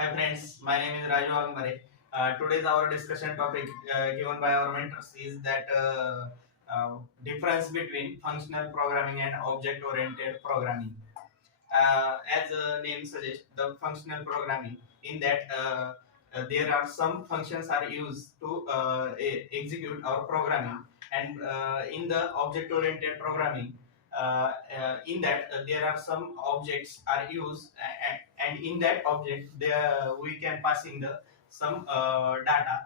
Hi friends, my name is Raju Almare. Today's our discussion topic given by our mentors is that difference between functional programming and object-oriented programming. As the name suggests, the functional programming in that there are some functions are used to execute our programming, and in the object-oriented programming, in that there are some objects are used, and in that object there we can pass in the some data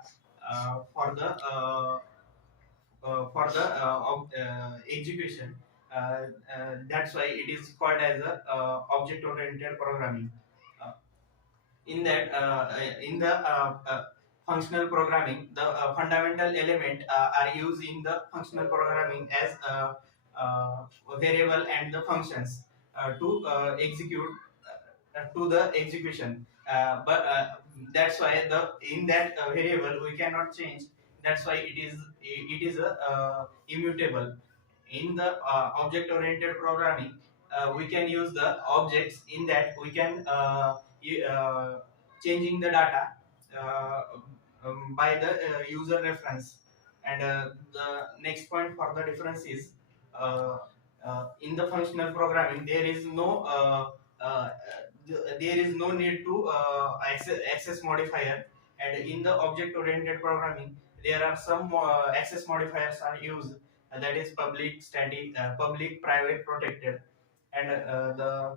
for the execution. That's why it is called as a object-oriented programming. Uh, in the functional programming, the fundamental element are used in the functional programming as variable and the functions to execute to the execution. But that's why the in that variable we cannot change. That's why it is a immutable. In the object oriented programming, we can use the objects. In that we can changing the data uh, by the user reference. And the next point for the difference is, uh, in the functional programming there is no there is no need to access modifier, and in the object oriented programming there are some access modifiers are used, that is public, static, public, private, protected. And the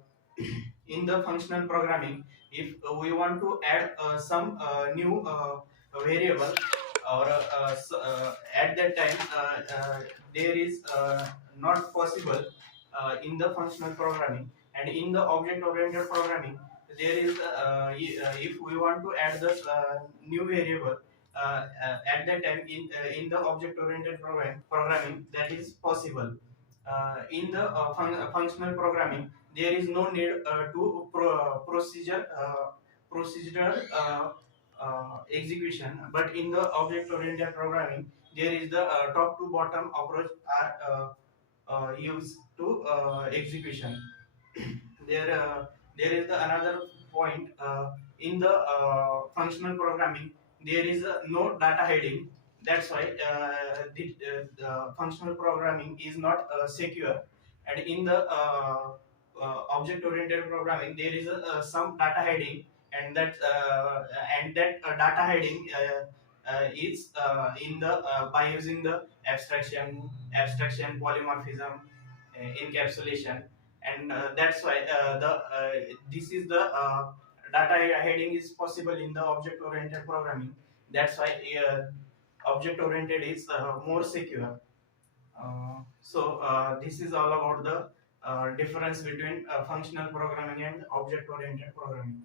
in the functional programming, if we want to add some new variable, or at that time there is not possible in the functional programming. And in the object oriented programming there is if we want to add the new variable at that time in the object oriented programming, that is possible. In the functional programming there is no need to procedural execution, but in the object oriented programming there is the top to bottom approach are used to execution. there there is the another point, in the functional programming there is no data hiding. That's why the functional programming is not secure. And in the object oriented programming there is some data hiding, and that data hiding is in the by using the abstraction, polymorphism, encapsulation. And that's why the this is the data hiding is possible in the object oriented programming. That's why object oriented is more secure. So this is all about the difference between functional programming and object oriented programming.